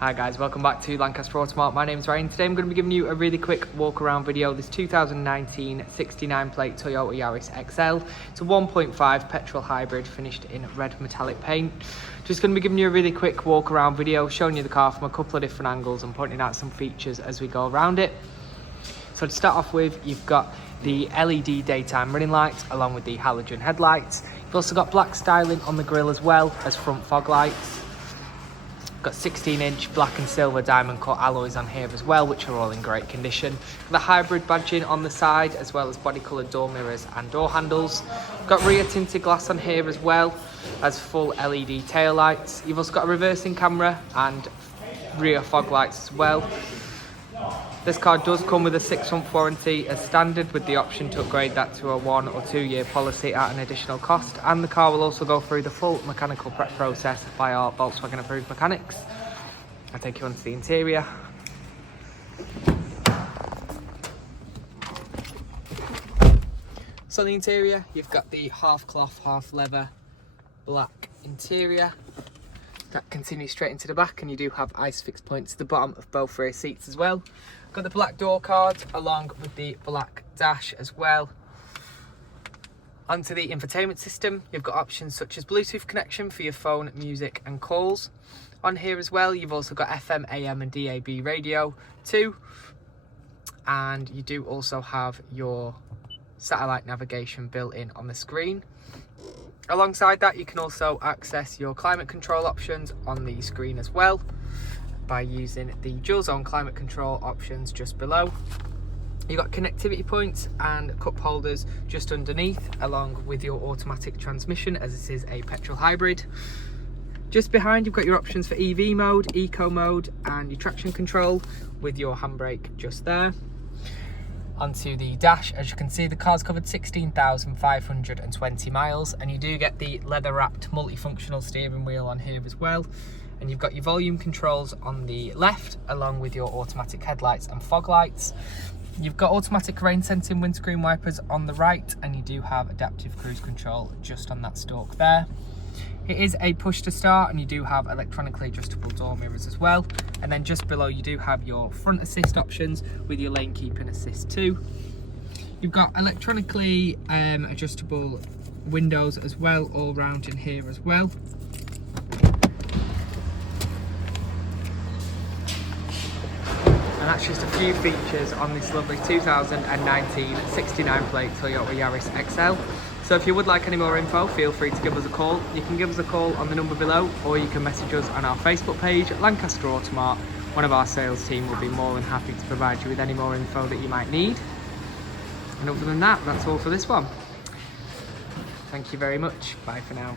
Hi guys, welcome back to Lancaster Automart. My name's Ryan. Today I'm going to be giving you a really quick walk around video. This 2019 69 plate Toyota Yaris XL. It's a 1.5 petrol hybrid finished in red metallic paint. Just going to be giving you a really quick walk around video, showing you the car from a couple of different angles and pointing out some features as we go around it. So to start off with, you've got the LED daytime running lights along with the halogen headlights. You've also got black styling on the grille as well as front fog lights. Got 16-inch black and silver diamond cut alloys on here as well, which are all in great condition. The hybrid badging on the side, as well as body coloured door mirrors and door handles. Got rear tinted glass on here as well as full LED tail lights. You've also got a reversing camera and rear fog lights as well. This car does come with a 6-month warranty as standard, with the option to upgrade that to a 1 or 2 year policy at an additional cost, and the car will also go through the full mechanical prep process by our Volkswagen approved mechanics. I'll take you onto the interior. So on the interior, you've got the half cloth, half leather black interior that continues straight into the back, and you do have ISOFIX points to the bottom of both rear seats as well. Got the black door card along with the black dash as well. Onto the infotainment system, you've got options such as Bluetooth connection for your phone, music and calls. On here as well, you've also got FM, AM and DAB radio too. And you do also have your satellite navigation built in on the screen. Alongside that, you can also access your climate control options on the screen as well by using the dual zone climate control options just below. You've got connectivity points and cup holders just underneath, along with your automatic transmission, as this is a petrol hybrid. Just behind, you've got your options for EV mode, eco mode and your traction control with your handbrake just there. Onto the dash, as you can see, the car's covered 16,520 miles, and you do get the leather wrapped multifunctional steering wheel on here as well. And you've got your volume controls on the left along with your automatic headlights and fog lights. You've got automatic rain sensing windscreen wipers on the right, and you do have adaptive cruise control just on that stalk there. It is a push to start, and you do have electronically adjustable door mirrors as well. And then just below, you do have your front assist options with your lane keeping assist too. You've got electronically adjustable windows as well, all round in here as well. And that's just a few features on this lovely 2019 69 plate Toyota Yaris XL. So if you would like any more info, feel free to give us a call. You can give us a call on the number below, or you can message us on our Facebook page, Lancaster Automart. One of our sales team will be more than happy to provide you with any more info that you might need. And other than that, that's all for this one. Thank you very much. Bye for now.